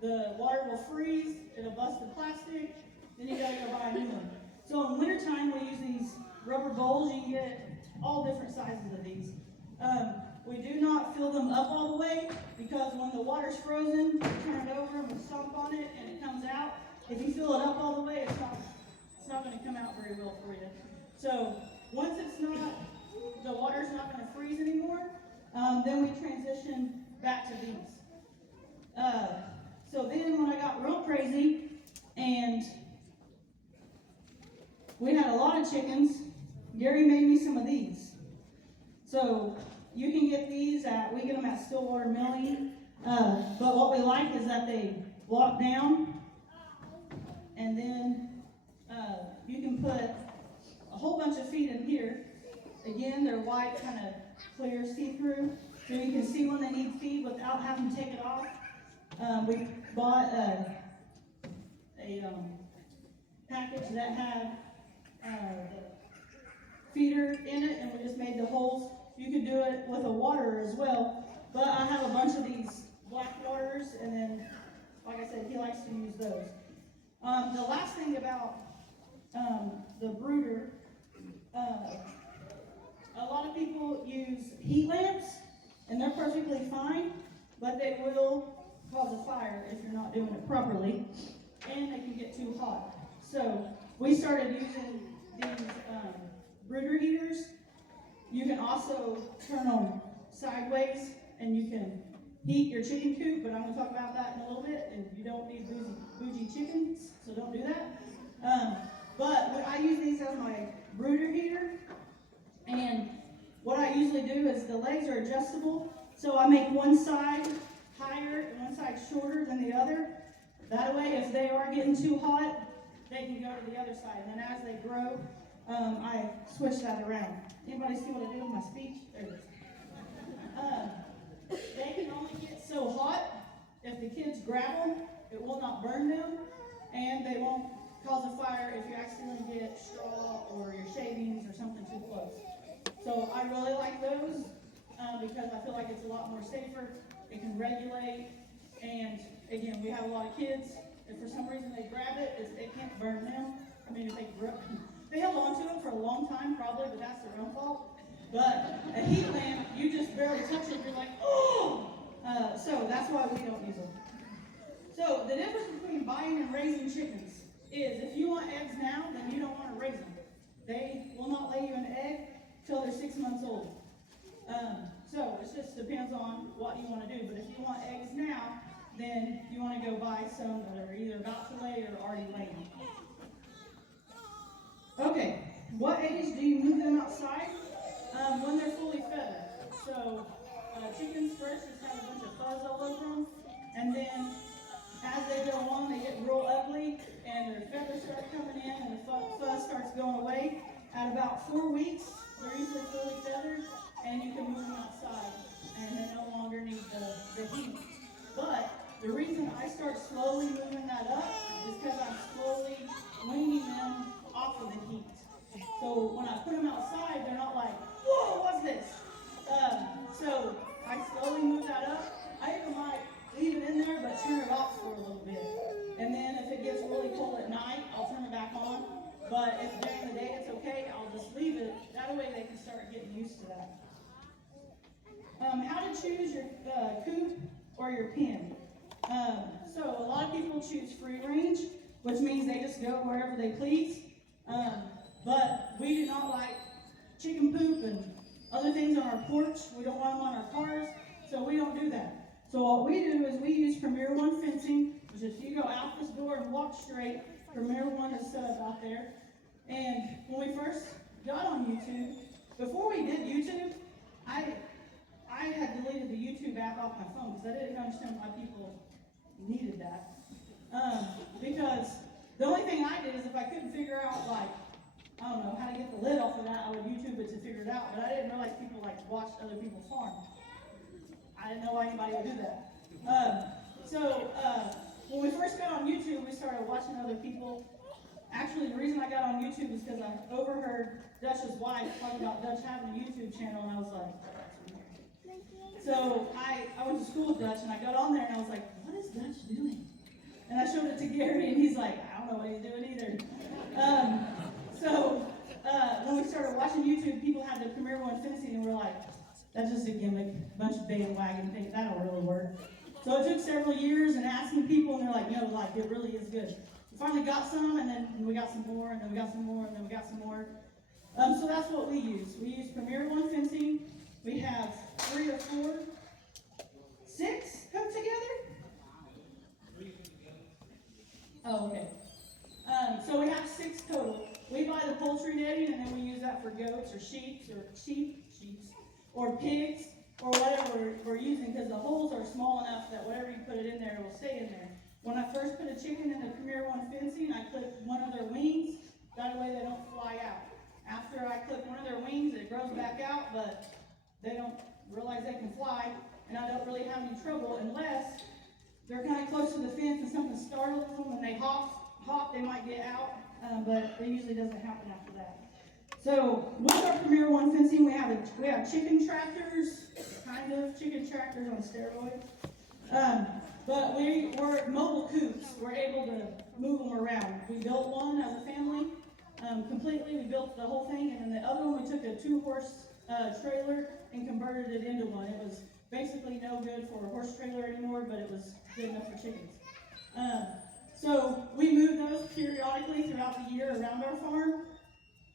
the water will freeze, it'll bust the plastic, then you gotta go buy a new one. So in winter time, we use these rubber bowls. You can get all different sizes of these. We do not fill them up all the way because when the water's frozen, you turn it over and we stomp on it and it comes out. If you fill it up all the way, it's not going to come out very well for you. So once the water's not going to freeze anymore, then we transition back to these. So then when I got real crazy and we had a lot of chickens, Gary made me some of these. So you can get these we get them at Stillwater Milling. But what we like is that they lock down, and then you can put a whole bunch of feed in here. Again, they're white, kind of clear, see-through, so you can see when they need feed without having to take it off. We bought a package that had the feeder in it, and we just made the holes. You could do it with a waterer as well, but I have a bunch of these black waterers, and then, like I said, he likes to use those. The last thing about the brooder, a lot of people use heat lamps, and they're perfectly fine, but they will cause a fire if you're not doing it properly, and they can get too hot. So we started using these brooder heaters. You can also turn them sideways, and you can heat your chicken coop, but I'm going to talk about that in a little bit, and you don't need bougie chickens, so don't do that. But I use these as my brooder heater, and what I usually do is the legs are adjustable, so I make one side higher and one side shorter than the other. That way, if they are getting too hot, they can go to the other side, and then as they grow, I switch that around. Anybody see what I did with my speech? There it is. They can only get so hot. If the kids grab them, it will not burn them, and they won't cause a fire if you accidentally get straw or your shavings or something too close. So I really like those because I feel like it's a lot more safer. It can regulate, and again, we have a lot of kids. If for some reason they grab it, it can't burn them. I mean, if they held on to it for a long time, probably, but that's their own fault. But a heat lamp, you just barely touch it, you're like, oh! So that's why we don't use them. So the difference between buying and raising chickens is if you want eggs now, then you don't want to raise them. They will not lay you an egg till they're 6 months old. So it just depends on what you want to do. But if you want eggs now, then you want to go buy some that are either about to lay or already laying. Okay, what age do you move them outside? When they're fully fed. So chickens first just have a bunch of fuzz all over them, and then as they go on, they get real ugly, and their feathers start coming in, and the fuzz starts going away. At about 4 weeks, they're usually fully feathered, and you can move them outside, and they no longer need the heat. But the reason I start slowly moving that up is because I'm slowly weaning them off of the heat. So when I put them outside, they're not like, whoa, what's this? So I slowly move that up. I even might leave it in there, but turn it off for a little bit. And then if it gets really cold at night, I'll turn it back on. But if during the day it's okay, I'll just leave it. That way they can start getting used to that. How to choose your coop or your pen. So a lot of people choose free range, which means they just go wherever they please. But we do not like chicken poop and other things on our porch. We don't want them on our cars, so we don't do that. So what we do is we use Premier One fencing, which is if you go out this door and walk straight, Premier One is set up out there. And when we first got on YouTube, before we did YouTube, I had deleted the YouTube app off my phone because I didn't understand why people needed that. Because the only thing I did is if I couldn't figure out, like, I don't know, how to get the lid off of that, I would YouTube it to figure it out. But I didn't realize people watched other people farm. I didn't know why anybody would do that. When we first got on YouTube, we started watching other people. Actually, the reason I got on YouTube is because I overheard Dutch's wife talking about Dutch having a YouTube channel, and I was like, so I went to school with Dutch, and I got on there, and I was like, what is Dutch doing? And I showed it to Gary, and he's like, I don't know what he's doing either. When we started watching YouTube, people had the Premier One fencing, and we're like, that's just a gimmick, bunch of bandwagon things, that don't really work. So it took several years and asking people, and they're like, no, like, it really is good. We finally got some, and then we got some more, and then we got some more, and then we got some more. So that's what we use. We use Premier One fencing. We have 3 or 4, 6 come together? Oh, okay. So we have 6 total. We buy the poultry netting, and then we use that for goats or sheep, or pigs, or whatever we're using, because the holes are small enough that whatever you put it in there, it will stay in there. When I first put a chicken in the Premier One fencing, I clipped one of their wings. That way they don't fly out. After I clip one of their wings, it grows back out, but they don't realize they can fly, and I don't really have any trouble unless they're kind of close to the fence and something startles them and they hop, they might get out, but it usually doesn't happen after that. So with our Premier One fencing, we have chicken tractors, kind of chicken tractors on steroids, but we're mobile coops. We're able to move them around. We built one as a family completely. We built the whole thing, and then the other one we took a 2-horse trailer and converted it into one. It was basically no good for a horse trailer anymore, but it was good enough for chickens. So we move those periodically throughout the year around our farm.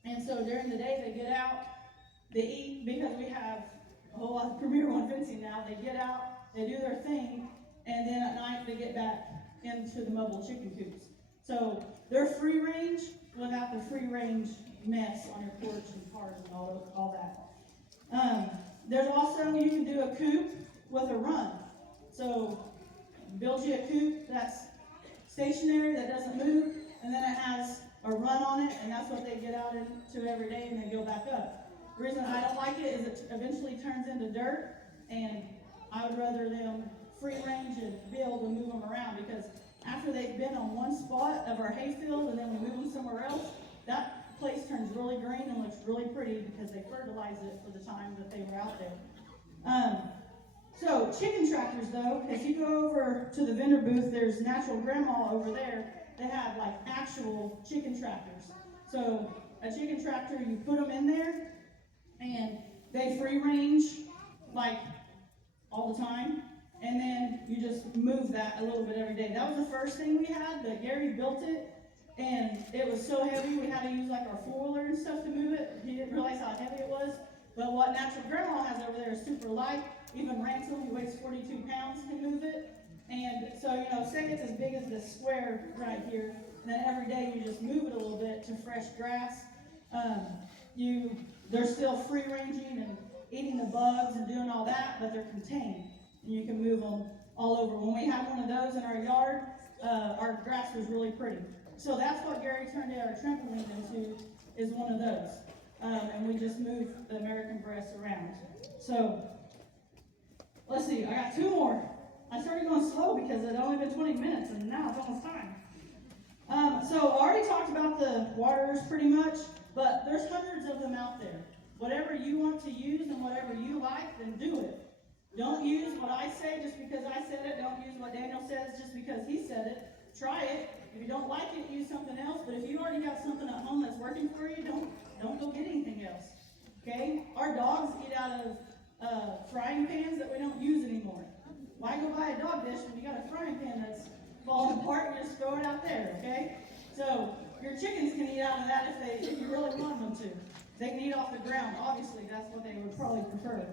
And so during the day they get out, they eat, because we have a whole lot of Premier One fencing now. They get out, they do their thing, and then at night they get back into the mobile chicken coops. So they're free range without the free range mess on your porch and cars and all that. There's also, you can do a coop with a run. So build you a coop that's stationary, that doesn't move, and then it has a run on it, and that's what they get out into every day and then go back up. The reason I don't like it is it eventually turns into dirt, and I would rather them free range and be able to move them around, because after they've been on one spot of our hayfield and then we move them somewhere else, that place turns really green and looks really pretty because they fertilized it for the time that they were out there. So chicken tractors, though, if you go over to the vendor booth, there's Natural Grandma over there. They have like actual chicken tractors. So a chicken tractor, you put them in there and they free range like all the time. And then you just move that a little bit every day. That was the first thing we had, but Gary built it, and it was so heavy we had to use like our four-wheeler and stuff to move it. He didn't realize how heavy it was. But what Natural Grandma has over there is super light. Even Ransom, who weighs 42 pounds, can move it. And so, say it's as big as this square right here, and then every day you just move it a little bit to fresh grass. They're still free ranging and eating the bugs and doing all that, but they're contained. And you can move them all over. When we had one of those in our yard, our grass was really pretty. So that's what Gary turned our trampoline into, is one of those. And we just moved the American breasts around. So, let's see, I got 2 more. I started going slow because it had only been 20 minutes, and now it's almost time. So I already talked about the waters pretty much, but there's hundreds of them out there. Whatever you want to use and whatever you like, then do it. Don't use what I say just because I said it. Don't use what Daniel says just because he said it. Try it. If you don't like it, use something else. But if you already got something at home that's working for you, don't go get anything else. Okay? Our dogs eat out of frying pans that we don't use anymore. Why go buy a dog dish when you got a frying pan that's falling apart and just throw it out there, okay? So your chickens can eat out of that if you really want them to. They can eat off the ground. Obviously, that's what they would probably prefer.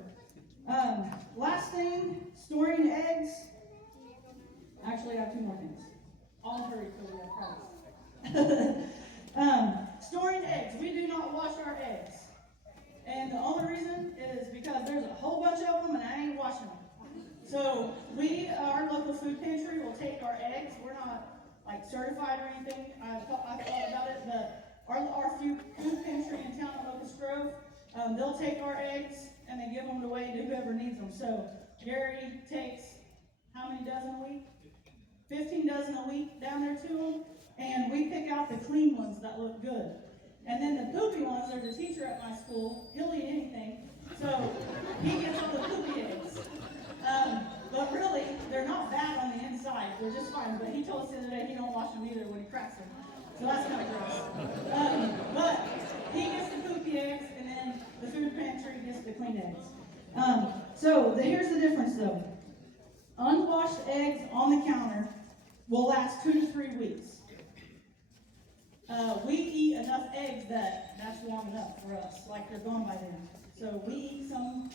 Last thing, storing eggs. Actually, I have two more things. I'll hurry, Cody, I promise. Storing eggs. We do not wash our eggs. And the only reason is because there's a whole bunch of them and I ain't washing them. So our local food pantry will take our eggs. We're not like certified or anything. I've thought about it, but our food pantry in town at Locust Grove, they'll take our eggs and they give them away to whoever needs them. So Gary takes how many dozen a week? 15 dozen a week down there to them, and we pick out the clean ones that look good. And then the poopy ones, there's a teacher at my school, he'll eat anything, so he gets all the poopy eggs. But really, they're not bad on the inside, they're just fine. But he told us the other day he don't wash them either when he cracks them. So that's kind of gross. But he gets the poopy eggs, and then the food pantry gets the clean eggs. Here's the difference though. Unwashed eggs on the counter will last 2 to 3 weeks. We eat enough eggs that's long enough for us, like they're gone by then. So we eat some,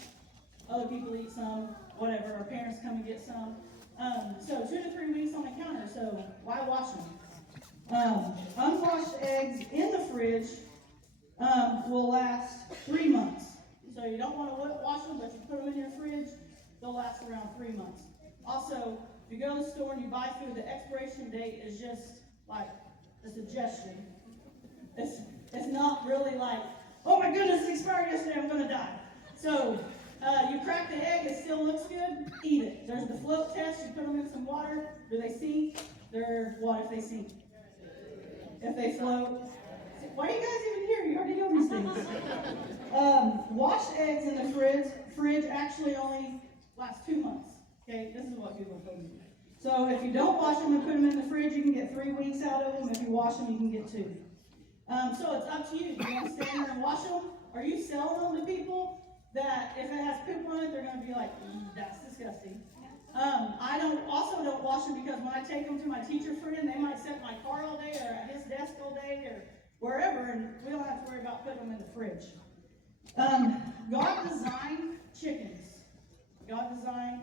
other people eat some, whatever, our parents come and get some. So 2 to 3 weeks on the counter, so why wash them? Unwashed eggs in the fridge will last 3 months. So you don't want to wash them, but if you put them in your fridge, they'll last around 3 months. Also, if you go to the store and you buy food, the expiration date is just like a suggestion. It's not really like, oh my goodness, it expired yesterday, I'm going to die. So you crack the egg, it still looks good, eat it. There's the float test, you put them in some water. Do they sink? They're what if they sink? If they float? Why are you guys even here? You already know these things. Washed eggs in the fridge actually only last 2 months. Okay, this is what Google told me. So if you don't wash them and put them in the fridge, you can get 3 weeks out of them. If you wash them, you can get 2. So it's up to you. Do you want to stand there and wash them? Are you selling them to people that if it has poop on it, they're going to be like, that's disgusting. I don't wash them because when I take them to my teacher friend, they might sit in my car all day or at his desk all day or wherever, and we don't have to worry about putting them in the fridge. God designed chickens. God designed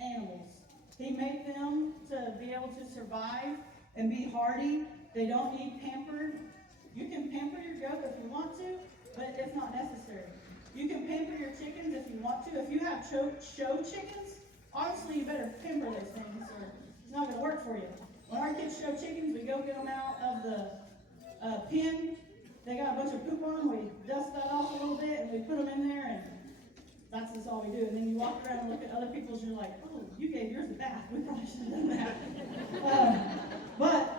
animals. He made them to be able to survive and be hardy. They don't need pampered. You can pamper your goat if you want to, but it's not necessary. You can pamper your chickens if you want to. If you have show chickens, obviously you better pamper those things or it's not going to work for you. When our kids show chickens, we go get them out of the pen. They got a bunch of poop on them. We dust that off a little bit and we put them in there, and that's just all we do. And then you walk around and look at other people's and you're like, oh, you gave yours a bath. We probably should have done that. But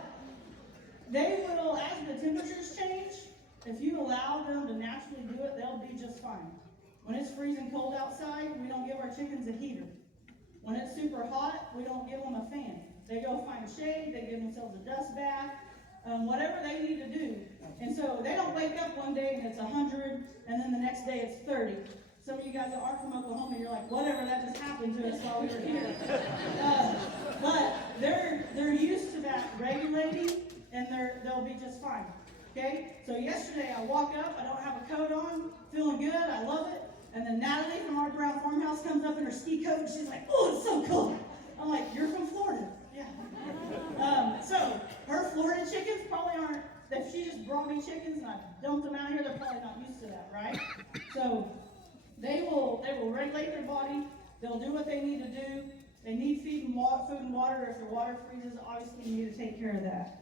they will, as the temperatures change, if you allow them to naturally do it, they'll be just fine. When it's freezing cold outside, we don't give our chickens a heater. When it's super hot, we don't give them a fan. They go find shade, they give themselves a dust bath, whatever they need to do. And so they don't wake up one day and it's 100, and then the next day it's 30. Some of you guys that aren't from Oklahoma, you're like, whatever, that just happened to us while we were here. But they're used to that regulating, and they'll be just fine. Okay? So yesterday I walk up, I don't have a coat on, feeling good, I love it. And then Natalie from our Brown Farmhouse comes up in her ski coat, and she's like, oh, it's so cool. I'm like, you're from Florida. Yeah. So her Florida chickens probably aren't, if she just brought me chickens and I dumped them out here, they're probably not used to that, right? So they will regulate their body. They'll do what they need to do. They need food and water. If their water freezes, obviously you need to take care of that.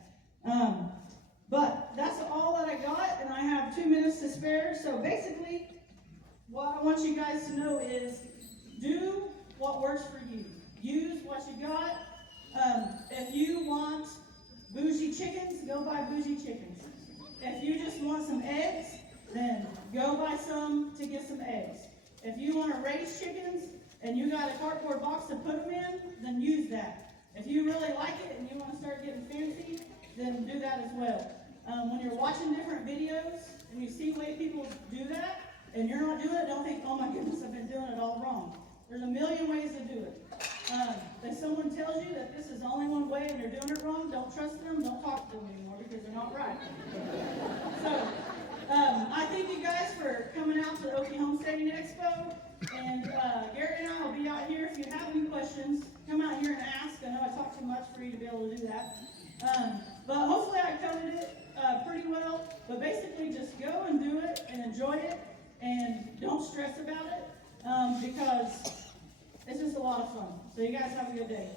But that's all that I got, and I have 2 minutes to spare. So basically, what I want you guys to know is do what works for you. Use what you got. If you want bougie chickens, go buy bougie chickens. If you just want some eggs, then go buy some to get some eggs. If you want to raise chickens and you got a cardboard box to put them in, then use that. If you really like it and you want to start getting fancy, then do that as well. When you're watching different videos and you see way people do that and you're not doing it, don't think, oh my goodness, I've been doing it all wrong. There's a million ways to do it. If someone tells you that this is the only one way and they're doing it wrong, don't trust them, don't talk to them anymore because they're not right. So, I thank you guys for coming out to the Okie Homesteading Expo. And Garrett and I will be out here. If you have any questions, come out here and ask. I know I talked too much for you to be able to do that. But hopefully I covered it pretty well. But basically just go and do it and enjoy it. And don't stress about it because it's just a lot of fun. So you guys have a good day.